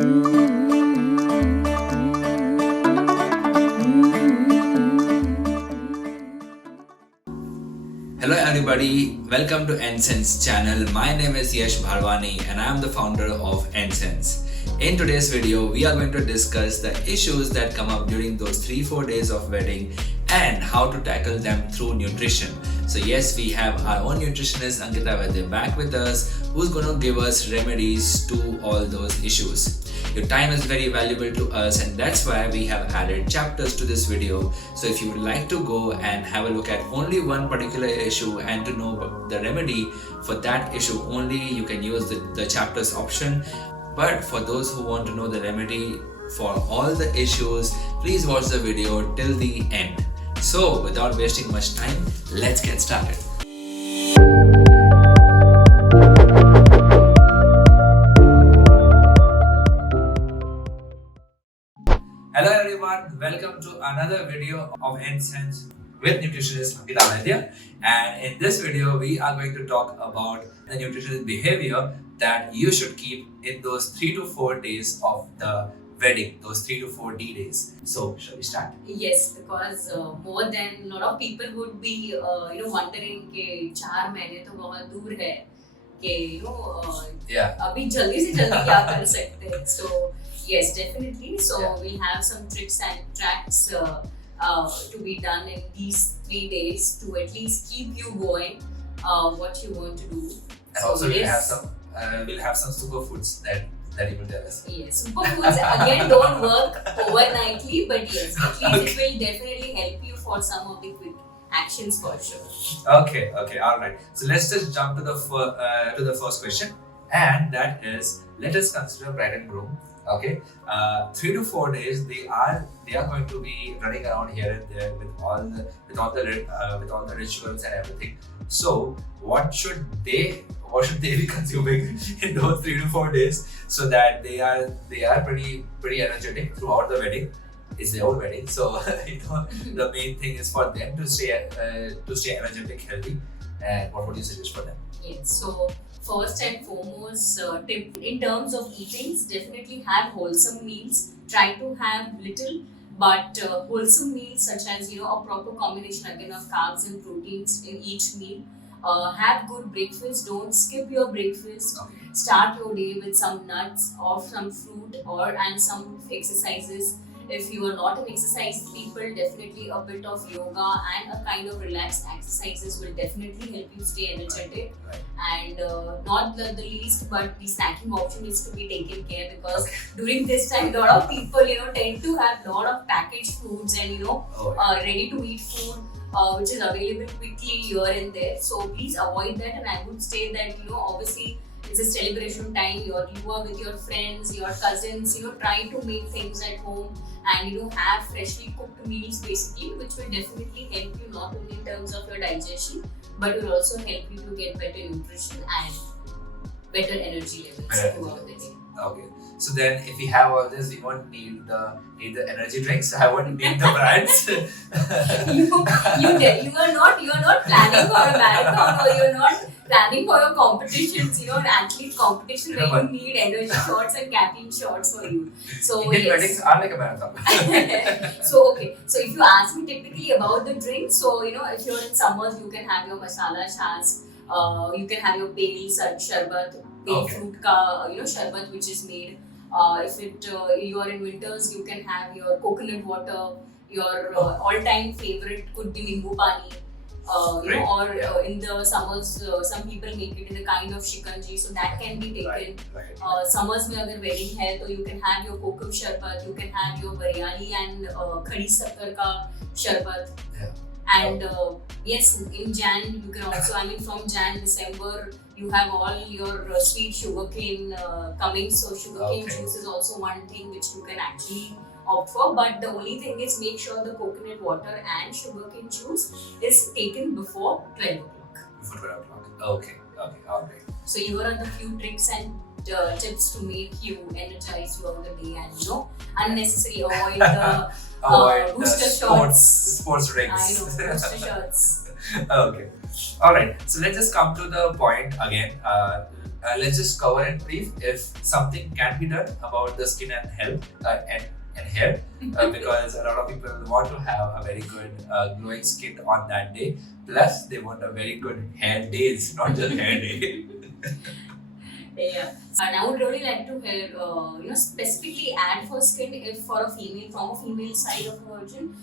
Hello everybody, welcome to Nth Sense channel. My name is Yash Bharwani and I am the founder of Nth Sense. In today's video, we are going to discuss the issues that come up during those 3-4 days of wedding and how to tackle them through nutrition. So yes, we have our own nutritionist Ankita Vaidya back with us, who's going to give us remedies to all those issues. Your time is very valuable to us and that's why we have added chapters to this video. So if you would like to go and have a look at only one particular issue and to know the remedy for that issue only, you can use the chapters option. But for those who want to know the remedy for all the issues, please watch the video till the end. So without wasting much time, let's get started. Hello everyone, welcome to another video of Nth Sense with Nutritionist Ankita Vaidya. And in this video, we are going to talk about the nutritional behavior that you should keep in those 3 to 4 days of the wedding, those 3 to 4 D days. So, shall we start? Yes, because more than a lot of people would be wondering कि 4 महीने तो बहुत दूर है कि अभी जल्दी से जल्दी क्या कर सकते हैं. So yes, definitely. So we'll have some tricks and tracks to be done in these 3 days to at least keep you going what you want to do. And so also we'll have some superfoods that you will tell us. Yes, superfoods again don't work overnightly, but yes, at least it will definitely help you for some of the quick actions for sure. Okay, all right. So let's just jump to the first question, and that is, let us consider bride and groom. Okay, 3 to 4 days they are going to be running around here and there with all the rituals and everything. So what should they be consuming in those 3 to 4 days so that they are pretty energetic throughout the wedding? It's their own wedding, so the main thing is for them to stay energetic, healthy. And what would you suggest for them? Yes, so first and foremost tip in terms of eatings, definitely have wholesome meals. Try to have little but wholesome meals, such as a proper combination again of carbs and proteins in each meal. Have good breakfast. Don't skip your breakfast. Okay. Start your day with some nuts or some fruit and some exercises. If you are not an exercise people, definitely a bit of yoga and a kind of relaxed exercises will definitely help you stay energetic. Right. And not the least, but the snacking option is to be taken care, because during this time, a lot of people tend to have a lot of packaged foods and ready to eat food which is available quickly here and there. So please avoid that. And I would say that obviously it's a celebration time. You are with your friends, your cousins. Try to make things at home and have freshly cooked meals basically, which will definitely help you not only in terms of your digestion, but will also help you to get better nutrition and better energy levels throughout the day. Okay. So then, if we have all this, we won't need the energy drinks. I won't need the brands. you are not planning for a marathon, or you're not planning for your competitions. An athlete competition where you need energy shots and caffeine shots for you. So Indian weddings are like a marathon. So if you ask me typically about the drinks, so if you're in summers, you can have your masala chas. You can have your pale sharbat, pale fruit ka sharbat which is made. If you are in winters, you can have your coconut water. Your all-time favorite could be nimbu pani. In the summers, some people make it in a kind of shikanji, so that can be taken. Right. Summers mein agar wedding hai, so you can have your kokum sharbat, you can have your biryani and khadi sakkar ka sharbat. Yeah. And yes, in Jan you can also, from Jan, December, you have all your sweet sugarcane coming. So sugarcane juice is also one thing which you can actually opt for. But the only thing is, make sure the coconut water and sugarcane juice is taken before 12 o'clock. Before 12 o'clock. Okay, alright. So here are the few tricks and tips to make you energized throughout the day, and unnecessary avoid the booster shots. Sports drinks. I know, booster shots. Okay. Alright. So let's just come to the point again. let's just cover in brief if something can be done about the skin and health and hair, because a lot of people want to have a very good glowing skin on that day. Plus, they want a very good hair days, not just hair day. Yeah, and I would really like to hear, specifically add for skin if for a female, from a female side of a virgin,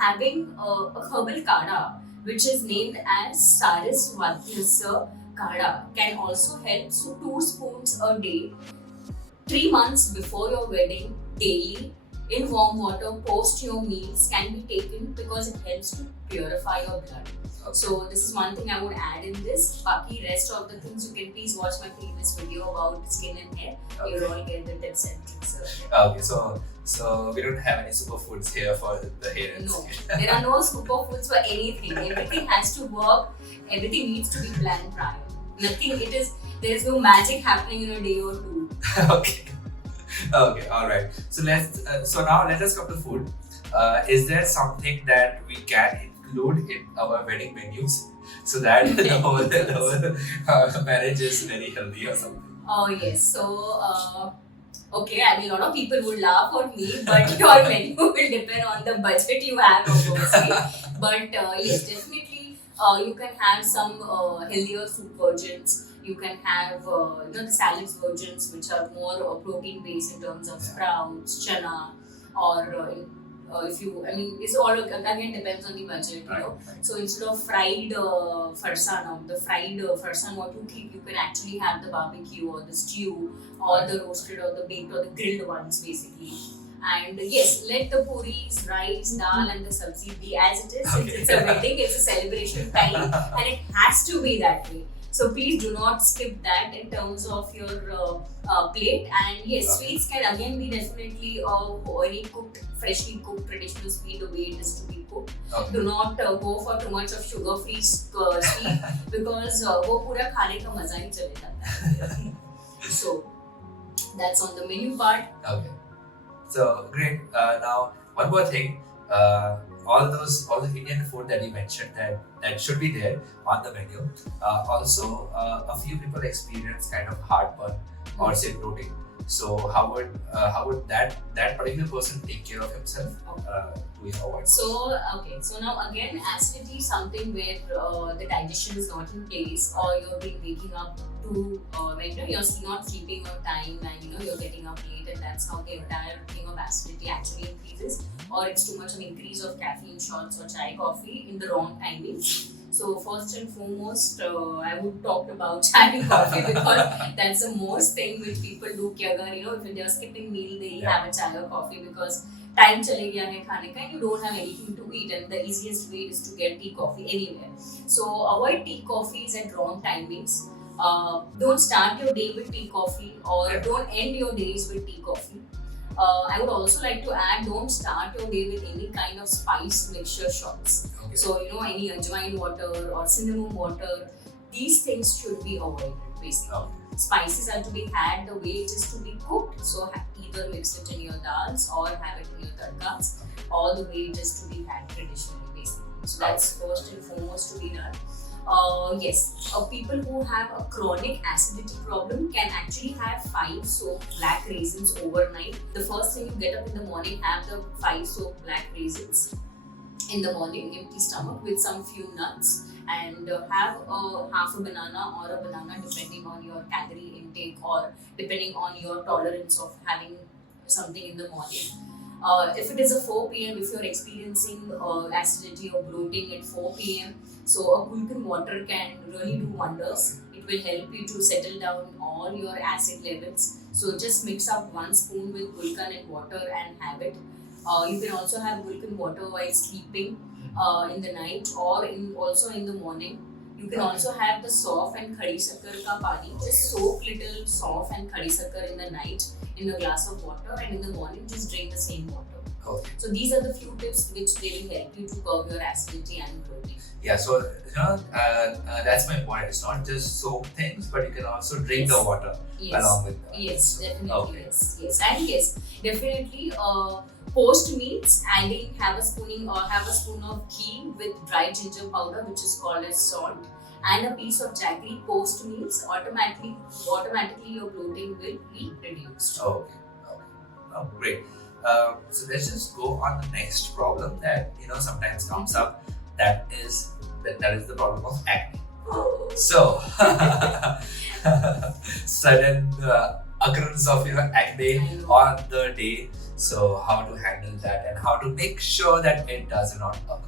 having a herbal kada, which is named as Saris Vadyasya kada, can also help. So 2 spoons a day, 3 months before your wedding, daily, in warm water, post your meals, can be taken because it helps to purify your blood. So this is one thing I would add in this. Baki rest of the things you can please watch my previous video about skin and hair. Okay. You'll all get the tips and tricks. Okay, so we don't have any superfoods here for the hair and No, skin. there are no superfoods for anything. Everything has to work. Everything needs to be planned prior. Nothing. There is no magic happening in a day or two. Okay. Okay. All right. So now let us come to food. Is there something that we can include in our wedding menus so that the whole marriage is very healthy or something? Oh yes. So okay, I mean a lot of people would laugh at me, but your menu will depend on the budget you have, obviously. But yes, definitely you can have some healthier soup versions. You can have the salads versions, which are more protein based in terms of sprouts, chana, or if you, I mean, it's all again depends on the budget, you know. Right. So instead of fried farsan, what you keep, you can actually have the barbecue or the stew or the roasted or the baked or the grilled ones, basically. And yes, let the puris, rice, dal, and the sabzi be as it is. Since it's a wedding, it's a celebration time, and it has to be that way. So please do not skip that in terms of your plate. And yes, sweets can again be definitely any cooked, freshly cooked traditional sweet the way it is to be cooked. Okay. Do not go for too much of sugar-free sweet because वो पूरा खाने का मजा ही चले जाता है. So that's on the menu part. Okay. So great. Now one more thing. All the Indian food that you mentioned that should be there on the menu. Also, a few people experience kind of heartburn or say bloating. So how would that particular person take care of himself to avoid? So now again, acidity is something where the digestion is not in place, or you're been waking up to when you're not sleeping on time, and you're getting up late, and that's how the entire thing of acidity actually increases, or it's too much an increase of caffeine shots or chai coffee in the wrong timing. So first and foremost, I would talk about chai and coffee because that's the most thing which people do. कि अगर if they are skipping meal, they have a chai or coffee because time चले गया है खाने का, and you don't have anything to eat, and the easiest way is to get tea, coffee anywhere. So avoid tea, coffees at wrong timings. Don't start your day with tea, coffee, or don't end your days with tea, coffee. I would also like to add, don't start your day with any kind of spice mixture shots. Okay. So, any ajwain water or cinnamon water, these things should be avoided, basically. Okay. Spices are to be had the way it is to be cooked. So, either mix it in your dals or have it in your tadkas, or the way it is to be had traditionally, basically. So, that's first and foremost to be done. Yes, people who have a chronic acidity problem can actually have 5 soaked black raisins overnight. The first thing you get up in the morning, have the 5 soaked black raisins in the morning, empty stomach, with some few nuts, and have half a banana or a banana depending on your calorie intake or depending on your tolerance of having something in the morning. If it is a 4 p.m., if you're experiencing acidity or bloating at 4 p.m., so a gulkan water can really do wonders. It will help you to settle down all your acid levels. So just mix up 1 spoon with gulkan and water and have it. You can also have gulkan water while sleeping in the night or also in the morning. You can also have the sauf and khadi sakkar ka pani. Just soak little sauf and khadi sakkar in the night in a glass of water, and in the morning just drink the same water. Okay. So these are the few tips which really help you to curb your acidity and bloating. Yeah, so that's my point. It's not just soak things, but you can also drink the water along with that. Yes, definitely. Okay. Yes, and yes, definitely. Post meals, adding have a spoon of ghee with dry ginger powder, which is called as salt, and a piece of jaggery post meals, automatically your bloating will be reduced. Okay. Okay. Oh, great. So let's just go on the next problem that sometimes comes up. That is the problem of acne. So sudden occurrence of acne on the day. So how to handle that and how to make sure that it does not occur.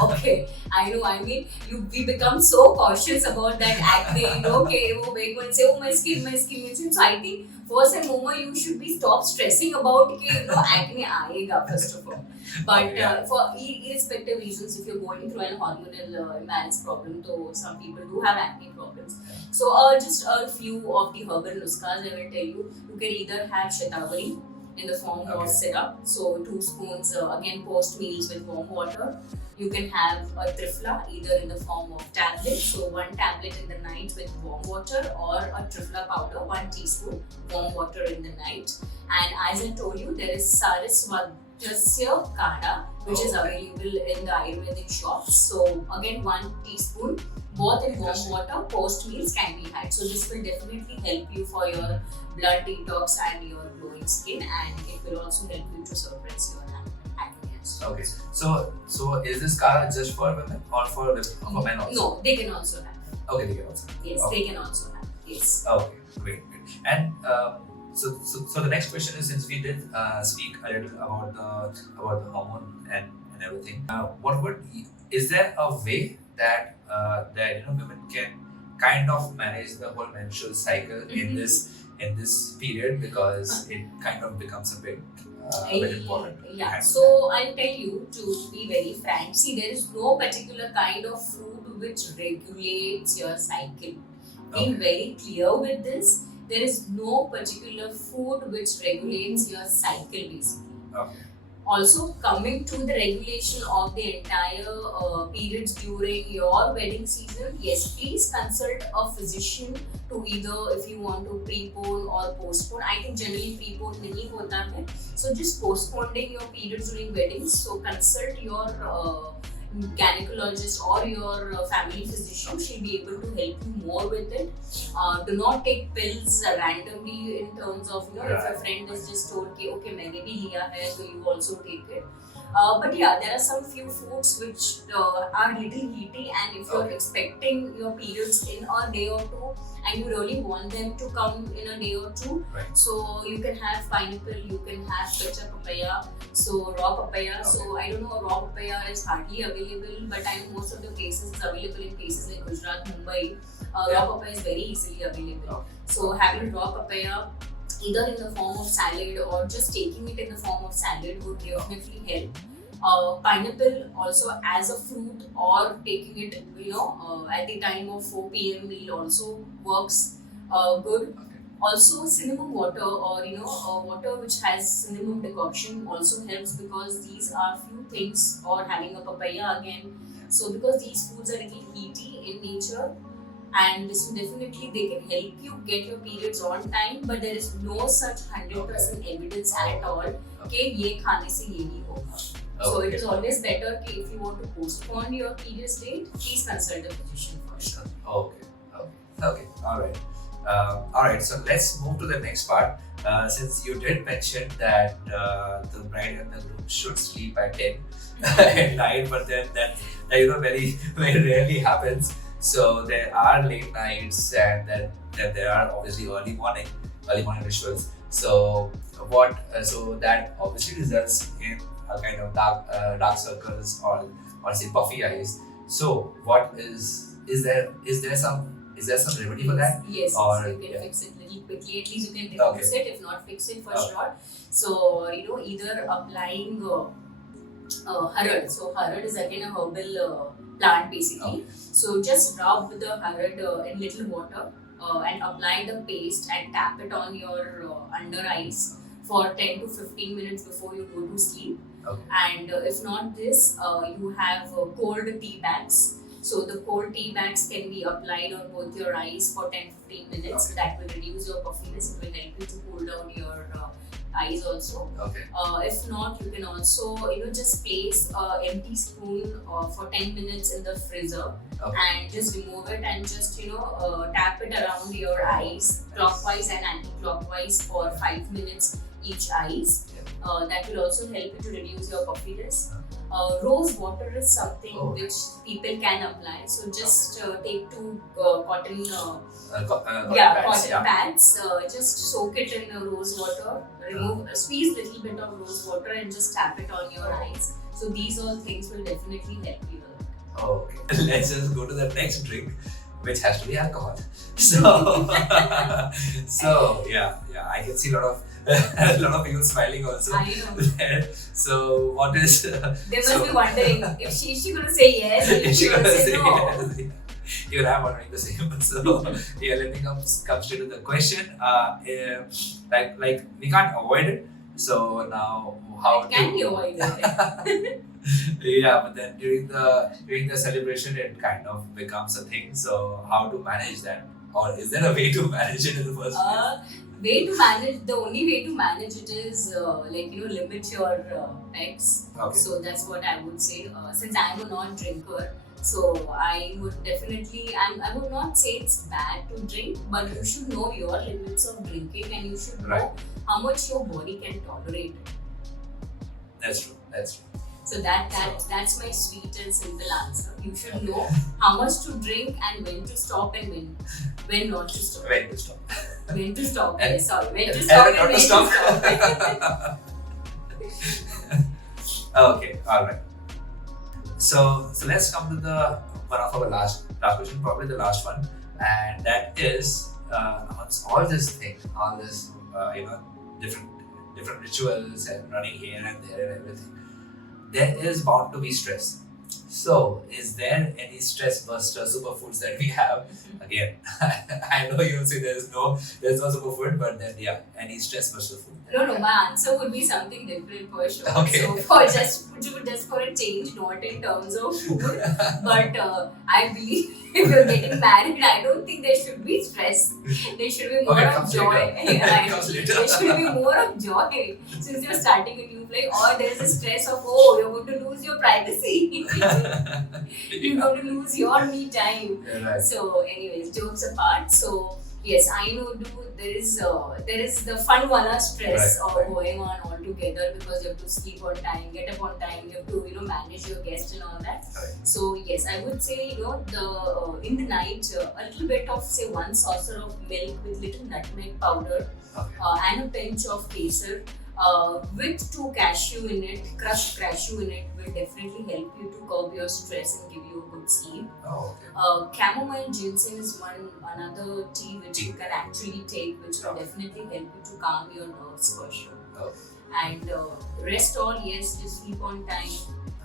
Okay, I know. I mean, we become so cautious about that acne. Okay, wake up and say, oh my skin, my skin, my skin. So I think first and foremost, you should be stop stressing about acne aayega first of all. But for irrespective reasons, if you're going through an hormonal imbalance problem, so some people do have acne problems. So just a few of the herbal nuskas I will tell you. You can either have shatavari in the form of syrup. So 2 spoons again post meals with warm water. You can have a trifla either in the form of tablet. So 1 tablet in the night with warm water, or a trifla powder 1 teaspoon warm water in the night. And as I told you, there is Saraswatasya Kada, which is available in the Ayurvedic shops. So again 1 teaspoon both in warm water post meals can be had. So this will definitely help you for your blood detox and your glowing skin, and it will also help you to suppress your acne as well. Okay, so is this kara just for women or for men also? No, they can also have. Okay, they can also have. Yes, they can also have. Yes. Okay, great. And so the next question is, since we did speak a little about the hormone and everything, is there a way that women can kind of manage the whole menstrual cycle in this period, because it kind of becomes a bit important? Yeah, so I'll tell you, to be very frank, see, there is no particular kind of food which regulates your cycle. Being very clear with this, there is no particular food which regulates your cycle basically. Okay. Also, coming to the regulation of the entire periods during your wedding season, yes, please consult a physician to either, if you want to prepone or postpone. I think generally prepone nahi hota hai. So just postponing your periods during weddings. So consult your gynecologist or your family physician. She'll be able to help you more with it. Do not take pills randomly in terms of, if your friend is just told, okay, maine bhi liya hai, so you also take it. But yeah, there are some few foods which are little heaty, and if you're expecting your periods in a day or two and you really want them to come in a day or two, so you can have pineapple, you can have kacha papaya, so raw papaya. So I don't know, raw papaya is hardly available, but I know most of the places is available in places like Gujarat, Mumbai. Raw papaya is very easily available. So having raw papaya either in the form of salad or just taking it in the form of salad would definitely help. Pineapple also as a fruit, or taking it at the time of 4 p.m. meal also works good. Also cinnamon water, or water which has cinnamon decoction also helps, because these are few things, or having a papaya again. So because these foods are a little heaty in nature, and this definitely they can help you get your periods on time, but there is no such 100% evidence at all कि ये खाने से ये ही होगा. So it is always better कि if you want to postpone your periods date, please consult a physician first. Okay. All right. So let's move to the next part. Since you did mention that the bride and the groom should sleep at 10 at night, but then that very very rarely happens. So there are late nights, and then there are obviously early morning rituals. So so that obviously results in a kind of dark circles or say puffy eyes. So what is there some remedy for that? Yes, or you can fix it little quickly. At least you can fix it, if not fix it for sure. So either applying harad. So harad is again a herbal plant basically. So just rub the harad in little water and apply the paste and tap it on your under eyes for 10 to 15 minutes before you go to sleep. And if not this, you have cold tea bags. So the cold tea bags can be applied on both your eyes for 10-15 minutes. That will reduce your puffiness. It will help you to cool down your eyes also. Okay. If not, you can also just place an empty spoon for 10 minutes in the freezer, and just remove it and just tap it around your eyes clockwise and anti-clockwise for 5 minutes each eyes. That will also help you to reduce your puffiness. Rose water is something which people can apply. So just take 2 cotton pads. Just soak it in rose water. Squeeze little bit of rose water and just tap it on your eyes. So these all things will definitely help you. Okay. Let's just go to the next drink, which has to be alcohol. So, yeah, I can see a lot of people smiling also. I know. So, what is? They must be wondering if she gonna say yes, or if she gonna say no. Yes. Even I'm wondering the same. So, yeah, let me come straight to the question. Like we can't avoid it. So now, how can you avoid it? Yeah, but then during the celebration, it kind of becomes a thing. So how to manage that, or is there a way to manage it in the first place? The only way to manage it is limit your pets. Okay. So that's what I would say. Since I'm a non-drinker, so I would definitely, I would not say it's bad to drink, but you should know your limits of drinking, and you should know how much your body can tolerate. That's true. So that's my sweet and simple answer. You should know how much to drink and when to stop and when not to stop. When to stop. When to stop. When to stop and when to stop. Okay, all right. So let's come to the one of our last question, probably the last one, and that is all this different rituals and running here and there and everything. There is bound to be stress. So, is there any stress buster superfoods that we have? Again, I know you'll say there's no superfood, but then any stress buster food. No, my answer would be something different for sure. Okay. So for just for a change, not in terms of food, but I believe if you're getting married, I don't think there should be stress. There should be more of joy. There should be more of joy since you're starting a new life. Or there's a stress of you're going to lose your privacy. You're going to lose your me time. Right. So, anyways, jokes apart. So. Yes, I know. There is the fun wala stress going on all together, because you have to sleep on time, get up on time, you have to manage your guests and all that. Right. So yes, I would say the in the night a little bit of say 1 saucer of milk with little nutmeg powder and a pinch of kesar with 2 cashew in it, crushed cashew in it, will definitely help you to curb your stress and give you a good sleep. Chamomile ginseng is another tea which you can actually take, which will definitely help you to calm your nerves for sure. And rest all, yes, just sleep on time,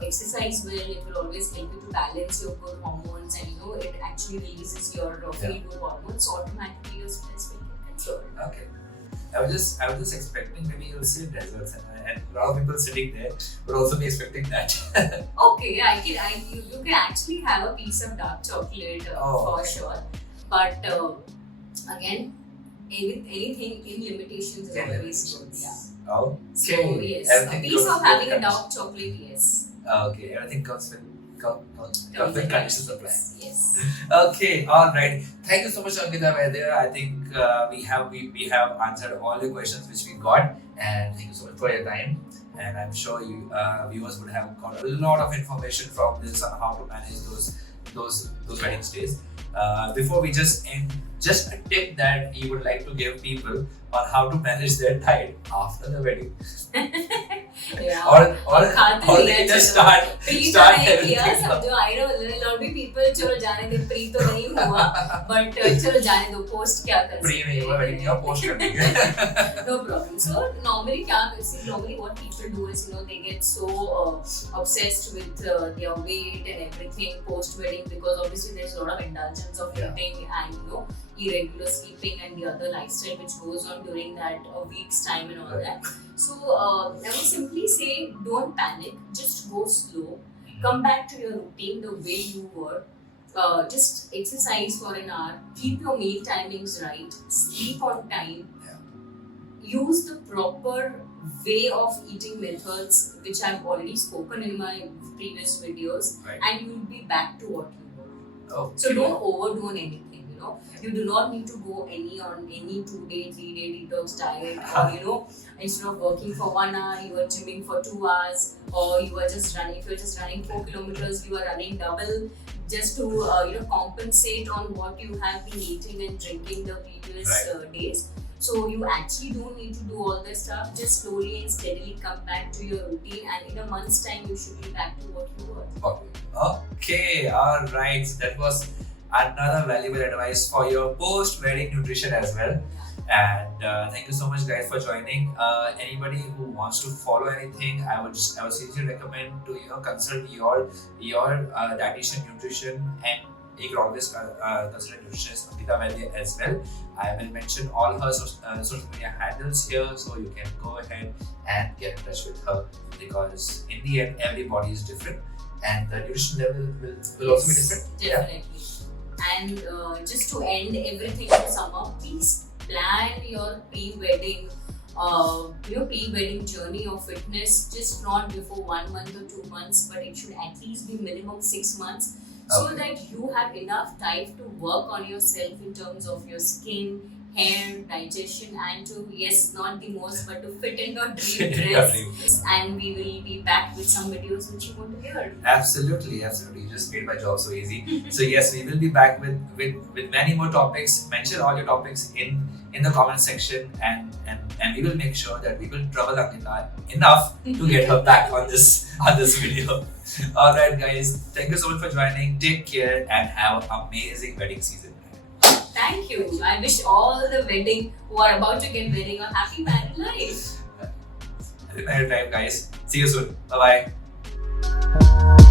exercise well. It will always help you to balance your good hormones, and it actually releases your feel good hormones, so automatically your stress will get controlled. Okay. I was just expecting maybe you'll say desserts, and a lot of people sitting there would also be expecting that. Okay, you can actually have a piece of dark chocolate for sure, but again, anything in limitations is always good. Yeah. Okay. So yes, a piece of having a dark chocolate, yes. Okay, everything comes with conditions apply. Yes. Okay, all right. Thank you so much, Ankita Vaidya. I think we have answered all the questions which we got, and thank you so much for your time. And I'm sure you viewers would have got a lot of information from this on how to manage those wedding stays. Before we just end, just a tip that you would like to give people on how to manage their diet after the wedding. or they just start everything. I know there will be people चलो जाने दे pre तो नहीं हुआ, but चलो जाने दो post क्या कर pre नहीं हुआ wedding नहीं हुआ post कर देंगे. No problem. So normally what people do is they get so obsessed with their weight and everything post wedding, because obviously there's a lot of indulgence of eating and irregular sleeping and the other lifestyle which goes on during that week's time and all that. So I would simply say, don't panic, just go slow, come back to your routine the way you were, just exercise for an hour, keep your meal timings right, sleep on time, use the proper way of eating methods which I've already spoken in my previous videos, Right. and you'll be back to what you were. Oh, So don't overdo on anything, you know. You do not need to go on any 2-day, 3-day detox diet, or you know, instead of working for 1 hour, you are gymming for 2 hours, or you are just running. If you're just running 4 kilometers, you are running double just to compensate on what you have been eating and drinking the previous days. So you actually don't need to do all this stuff. Just slowly and steadily come back to your routine, and in a month's time, you should be back to what you were. Okay, all right. So that was another valuable advice for your post-wedding nutrition as well. And thank you so much, guys, for joining. Anybody who wants to follow anything, I would seriously recommend to consult your dietitian, nutrition, and you can always consider Nutritionist Ankita Vaidya as well. I will mention all her social media handles here, so you can go ahead and get in touch with her, because in the end, everybody is different, and the nutrition level will also be different. Definitely. And just to end everything in summer, please plan your pre-wedding pre-wedding journey of fitness, just not before 1 month or 2 months, but it should at least be minimum 6 months, so that you have enough time to work on yourself in terms of your skin, hair, digestion, and to, yes, not the most, but to fit in your dream dress. And we will be back with some videos which you want to hear. Absolutely. You just made my job so easy. So yes, we will be back with many more topics. Mention all your topics in the comment section, and we will make sure that we will trouble Ankita enough to get her back on this video. Alright guys, thank you so much for joining. Take care and have an amazing wedding season. Thank you. I wish all the wedding who are about to get married a happy married life. Happy married life, guys. See you soon. Bye bye.